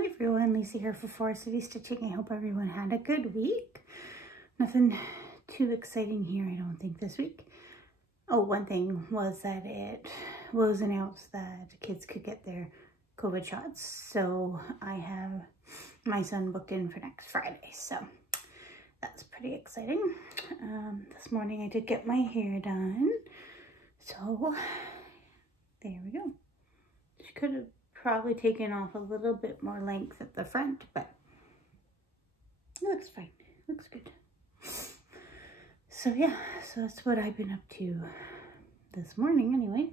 Hi everyone, Lisa here for Forest City Stitching. I hope everyone had a good week. Nothing too exciting here, I don't think, this week. Oh, one thing was that it was announced that kids could get their COVID shots. So I have my son booked in for next Friday. So that's pretty exciting. This morning I did get my hair done. So there we go. She could have probably taken off a little bit more length at the front, but it looks fine. It looks good. So yeah, so that's what I've been up to this morning anyway.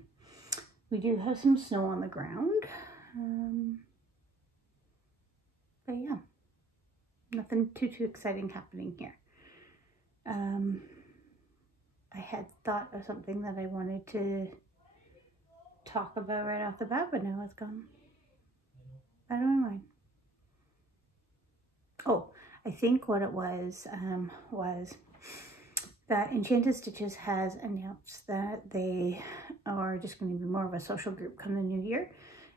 We do have some snow on the ground. But yeah, nothing too exciting happening here. I had thought of something that I wanted to talk about right off the bat, but now it's gone. I don't mind. Oh, I think what it was that Enchanted Stitches has announced that they are just going to be more of a social group come the new year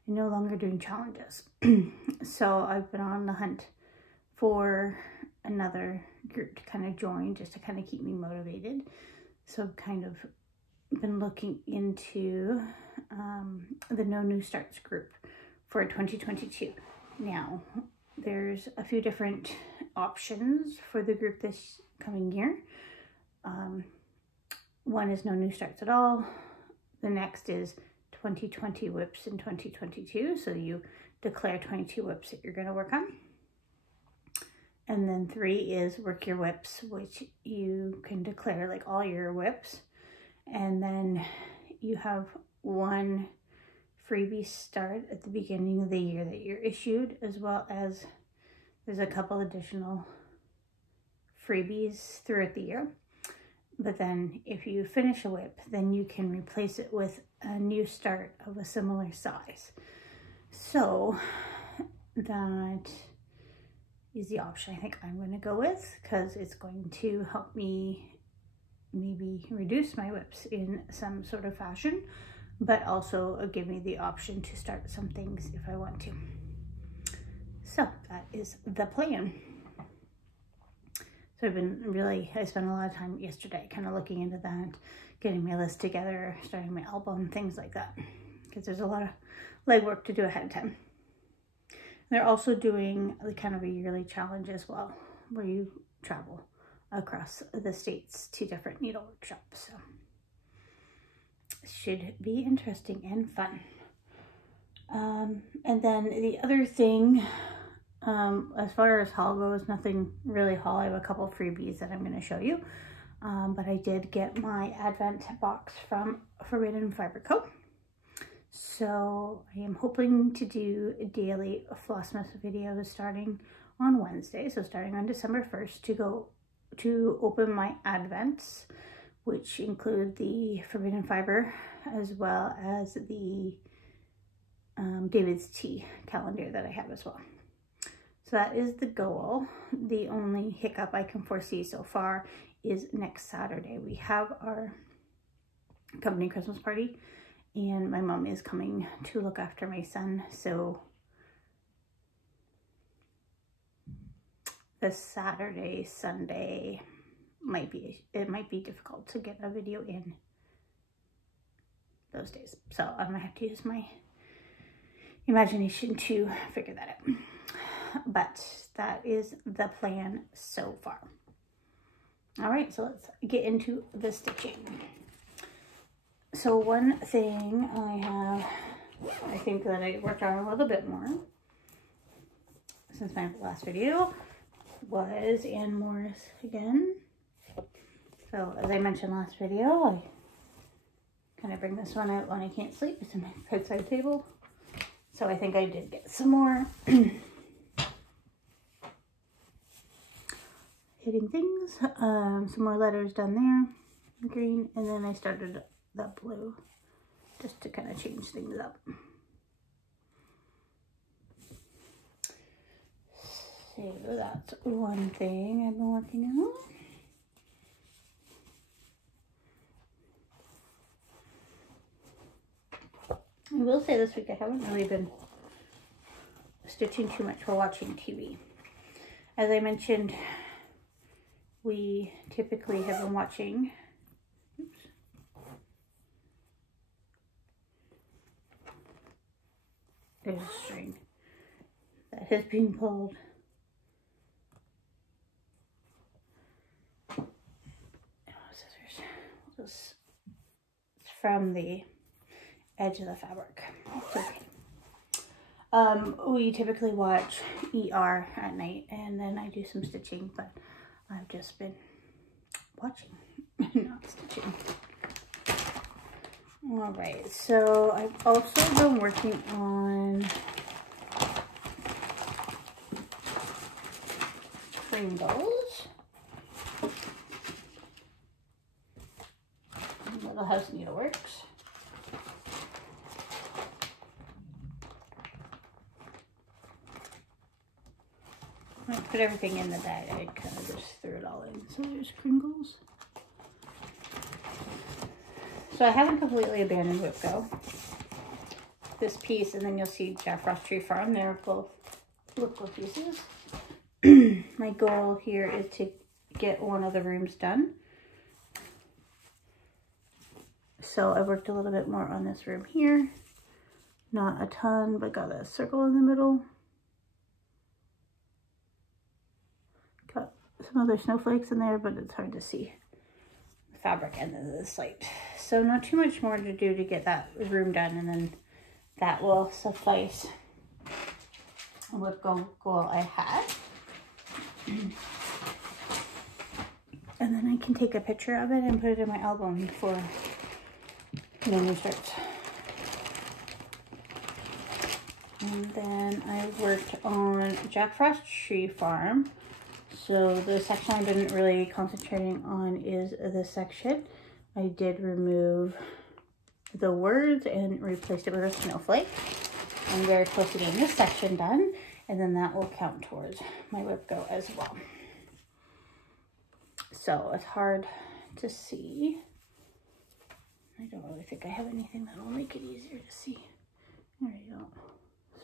and no longer doing challenges. So I've been on the hunt for another group to kind of join, just to kind of keep me motivated. So I've kind of been looking into the No New Starts group for 2022. Now, there's a few different options for the group this coming year. One is No New Starts at all. The next is 2020 whips in 2022. So you declare 22 whips that you're going to work on. And then 3 is Work Your Whips, which you can declare like all your whips. And then you have 1 freebie start at the beginning of the year that you're issued, as well as there's a couple additional freebies throughout the year. But then if you finish a whip, then you can replace it with a new start of a similar size. So that is the option I think I'm going to go with, because it's going to help me maybe reduce my whips in some sort of fashion, but also give me the option to start some things if I want to. So that is the plan. So I spent a lot of time yesterday kind of looking into that, getting my list together, starting my album, things like that, because there's a lot of legwork to do ahead of time. They're also doing kind of a yearly challenge as well, where you travel across the states to different needle workshops. So it should be interesting and fun. And then the other thing, as far as haul goes, nothing really haul. I have a couple of freebies that I'm going to show you. But I did get my Advent box from Forbidden Fiber Co. So I am hoping to do daily Flossmas videos starting on Wednesday. So starting on December 1st to open my Advents, which include the Forbidden Fiber as well as the David's Tea calendar that I have as well. So that is the goal. The only hiccup I can foresee so far is next Saturday. We have our company Christmas party, and my mom is coming to look after my son. So this Saturday, Sunday might be difficult to get a video in those days. So I'm gonna have to use my imagination to figure that out. But that is the plan so far. All right, so let's get into the stitching. So one thing I think that I worked on a little bit more since my last video was Ann Morris again. So as I mentioned last video, I kind of bring this one out when I can't sleep. It's in my bedside table. So I think I did get some more hitting things, some more letters done there, green, and then I started the blue just to kind of change things up. So that's one thing I've been working on. I will say this week I haven't really been stitching too much while watching TV. As I mentioned, we typically have been watching, oops, there's a string that has been pulled. Oh, scissors. It's from the edge of the fabric. It's okay. We typically watch ER at night, and then I do some stitching, but I've just been watching, not stitching. All right, so I've also been working on Pringles, Little House Needleworks. I put everything in the bag. I kind of just threw it all in. So there's Pringles. So I haven't completely abandoned WhipGo. This piece, and then you'll see Jack Frost Tree Farm. They're both WhipGo pieces. My goal here is to get one of the rooms done. So I worked a little bit more on this room here. Not a ton, but got a circle in the middle. Got some other snowflakes in there, but it's hard to see the fabric end of this light. So not too much more to do to get that room done, and then that will suffice what goal I had. And then I can take a picture of it and put it in my album for menu starts. And then I worked on Jack Frost Tree Farm. So the section I've been really concentrating on is this section. I did remove the words and replaced it with a snowflake. I'm very close to getting this section done, and then that will count towards my WhipGo as well. So it's hard to see. I don't really think I have anything that will make it easier to see. There you go.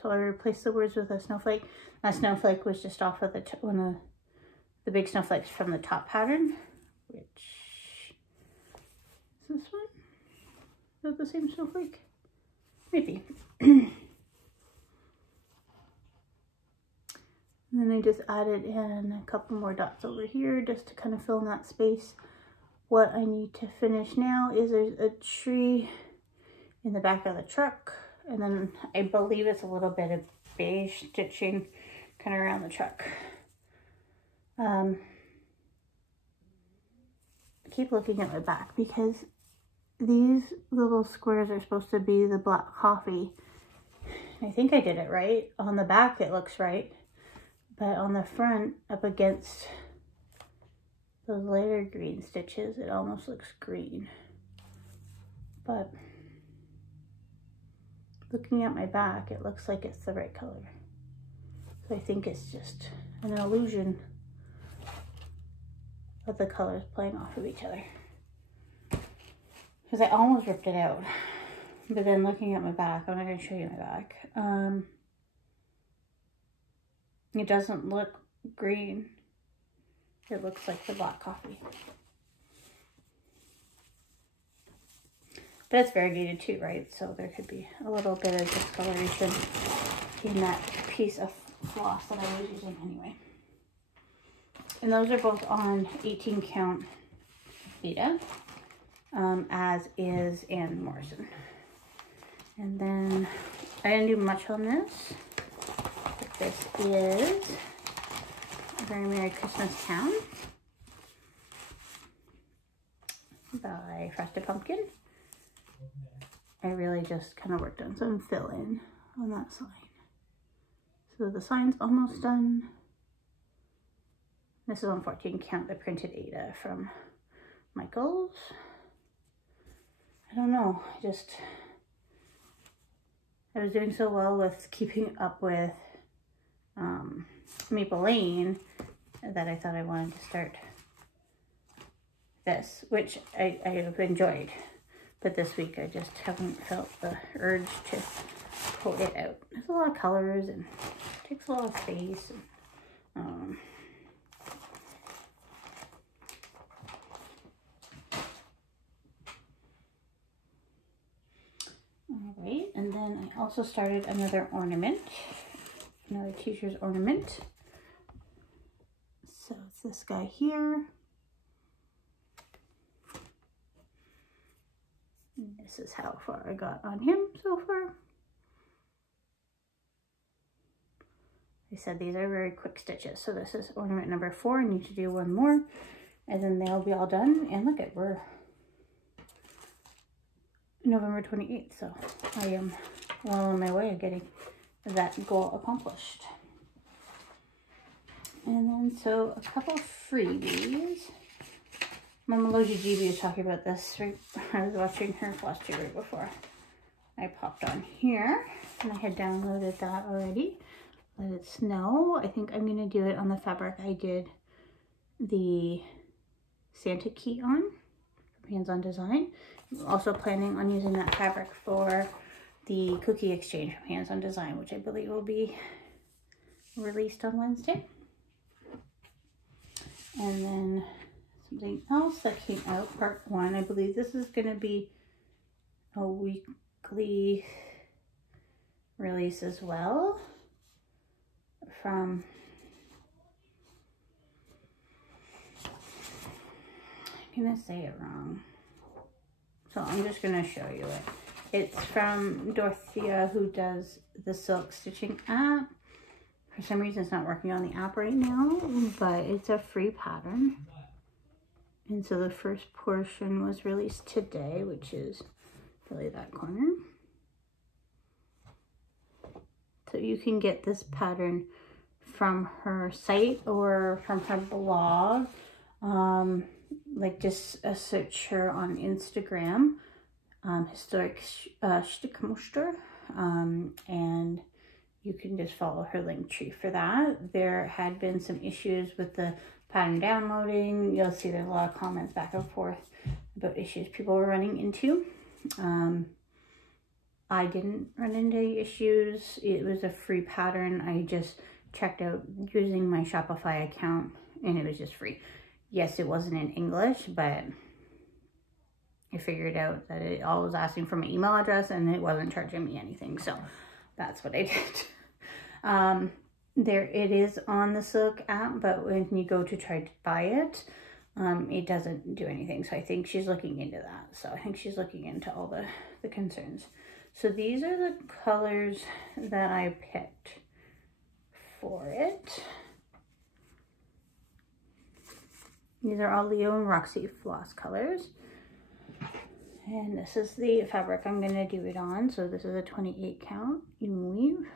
So I replaced the words with a snowflake. That snowflake was just off of one of the big snowflakes from the top pattern, which is this one. Is that the same snowflake? Maybe. And then I just added in a couple more dots over here just to kind of fill in that space. What I need to finish now is there's a tree in the back of the truck, and then I believe it's a little bit of beige stitching kind of around the truck. I keep looking at my back because these little squares are supposed to be the black coffee. I think I did it right. On the back it looks right, but on the front up against those lighter green stitches, it almost looks green. But looking at my back, it looks like it's the right color. So I think it's just an illusion of the colors playing off of each other. Because I almost ripped it out. But then looking at my back, I'm not going to show you my back. It doesn't look green. It looks like the black coffee. But it's variegated too, right? So there could be a little bit of discoloration in that piece of floss that I was using anyway. And those are both on 18 count Vita, as is Ann Morrison. And then I didn't do much on this, but this is A Very Merry Christmas Town by Frosted Pumpkin. I really just kind of worked on some fill in on that sign. So the sign's almost done. This is on 14 count, the printed Ada from Michaels. I don't know, I was doing so well with keeping up with Maple Lane that I thought I wanted to start this, which I have enjoyed. But this week I just haven't felt the urge to pull it out. There's a lot of colors and takes a lot of space. All right, and then I also started another ornament, another teacher's ornament. So it's this guy here. And this is how far I got on him so far. I said these are very quick stitches. So this is ornament number 4. I need to do one more and then they'll be all done. And look at, we're November 28th. So I am well on my way of getting that goal accomplished. And then so a couple freebies. Mama Loji GB was talking about this right. I was watching her Flosstube right before I popped on here, and I had downloaded that already. Let It Snow. I think I'm gonna do it on the fabric I did the Santa key on, Hands On Design. I'm also planning on using that fabric for the cookie exchange from Hands On Design, which I believe will be released on Wednesday. And then something else that came out, part 1. I believe this is going to be a weekly release as well from, I'm going to say it wrong, so I'm just going to show you it. It's from Dorothea, who does the silk stitching app. For some reason it's not working on the app right now, but it's a free pattern. And so the first portion was released today, which is really that corner. So you can get this pattern from her site or from her blog. Like just search her on Instagram, Historic Stickmuster, and you can just follow her link tree for that. There had been some issues with the pattern downloading. You'll see there's a lot of comments back and forth about issues people were running into. I didn't run into any issues. It was a free pattern. I just checked out using my Shopify account and it was just free. Yes, it wasn't in English, but I figured out that it all was asking for my email address and it wasn't charging me anything. So that's what I did. There it is on the Silk app, but when you go to try to buy it, it doesn't do anything. So I think she's looking into that. So I think she's looking into all the concerns. So these are the colors that I picked for it. These are all Leo and Roxy floss colors. And this is the fabric I'm going to do it on. So this is a 28 count even weave.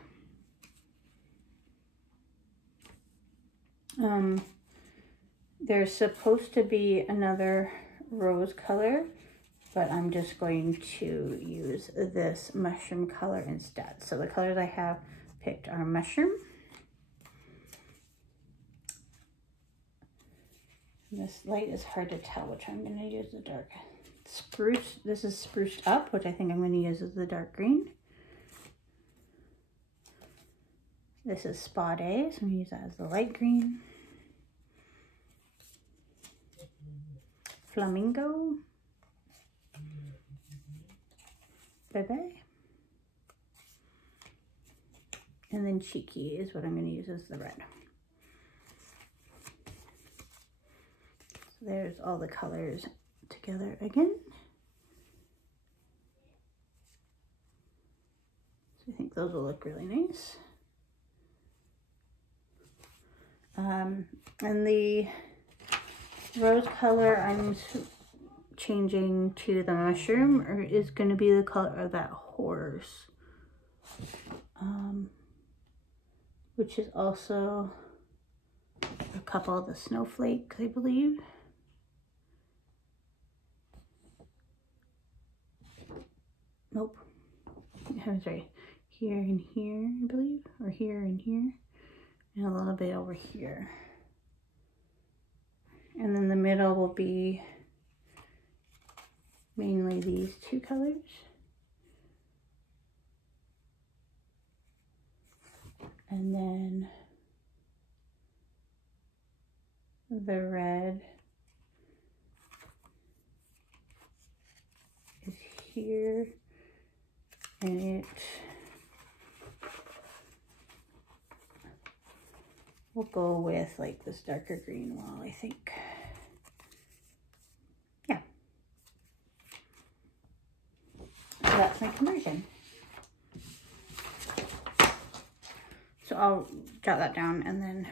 There's supposed to be another rose color, but I'm just going to use this mushroom color instead. So the colors I have picked are mushroom. This light is hard to tell which I'm going to use the dark. Spruce, this is Spruced Up, which I think I'm going to use as the dark green. This is Spade, so I'm going to use that as the light green. Flamingo. Bebe. And then Cheeky is what I'm going to use as the red. So there's all the colors together again. So I think those will look really nice. And the rose color I'm changing to the mushroom, or is going to be the color of that horse, which is also a couple of the snowflakes, I believe. Nope, I'm sorry, here and here, I believe, or here and here, and a little bit over here. And then the middle will be mainly these two colors. And then the red is here, and it will go with like this darker green wall, I think. Yeah. So that's my conversion. So I'll jot that down and then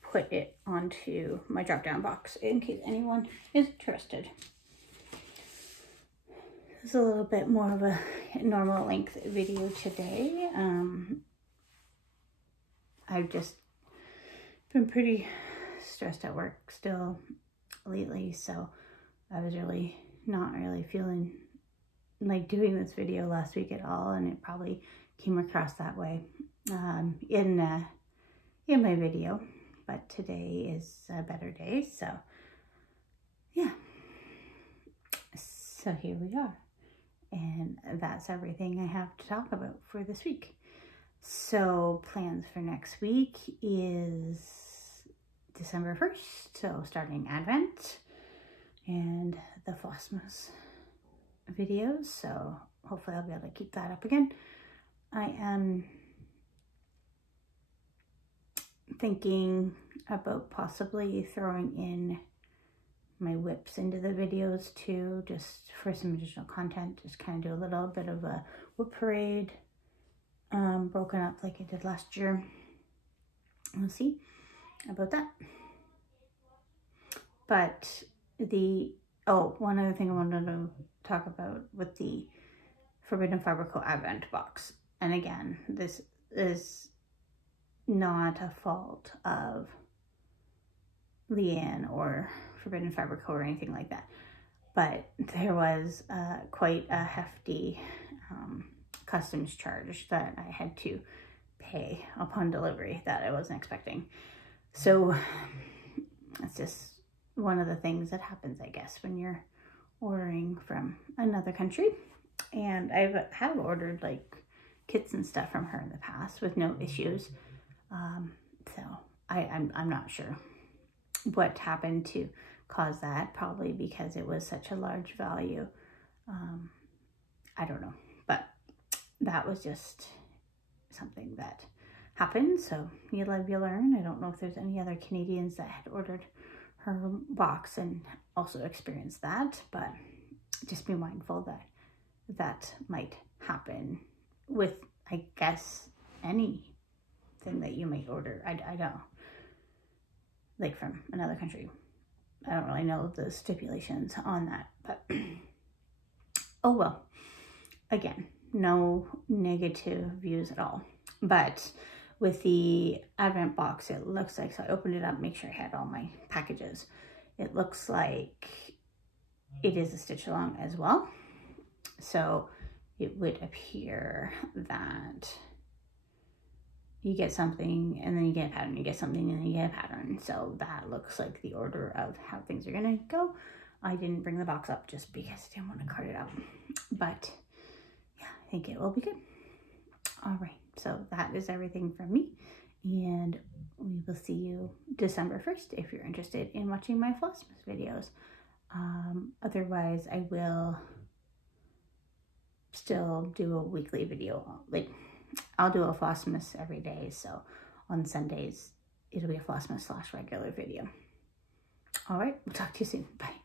put it onto my drop-down box in case anyone is interested. This is a little bit more of a normal length video today. I've just been pretty stressed at work still lately, so I was really not really feeling like doing this video last week at all, and it probably came across that way in my video. But today is a better day, so yeah. So here we are, and that's everything I have to talk about for this week. So plans for next week is December 1st, so starting Advent and the Flossmas videos, so hopefully I'll be able to keep that up again. I am thinking about possibly throwing in my whips into the videos too, just for some additional content, just kind of do a little bit of a whip parade, broken up like I did last year. We'll see about that. But one other thing I wanted to talk about with the Forbidden Fiber Co. Advent box. And again, this is not a fault of Leanne or Forbidden Fiber Co. or anything like that. But there was quite a hefty customs charge that I had to pay upon delivery that I wasn't expecting. So it's just one of the things that happens, I guess, when you're ordering from another country. And I have ordered like kits and stuff from her in the past with no issues. So I'm not sure what happened to cause that, probably because it was such a large value. I don't know, but that was just something that happened. So you live, you learn. I don't know if there's any other Canadians that had ordered her box and also experienced that, but just be mindful that that might happen with, I guess, anything that you might order. I don't know, like from another country. I don't really know the stipulations on that, but oh well. Again, no negative views at all. But with the Advent box, it looks like, so I opened it up, make sure I had all my packages. It looks like it is a stitch along as well. So it would appear that you get something and then you get a pattern, you get something and then you get a pattern. So that looks like the order of how things are gonna go. I didn't bring the box up just because I didn't want to cart it out. But yeah, I think it will be good. All right, so that is everything from me. And we will see you December 1st if you're interested in watching my Flossmas videos. Otherwise, I will still do a weekly video. Like, I'll do a Flossmas every day, so on Sundays, it'll be a Flossmas / regular video. All right, we'll talk to you soon. Bye.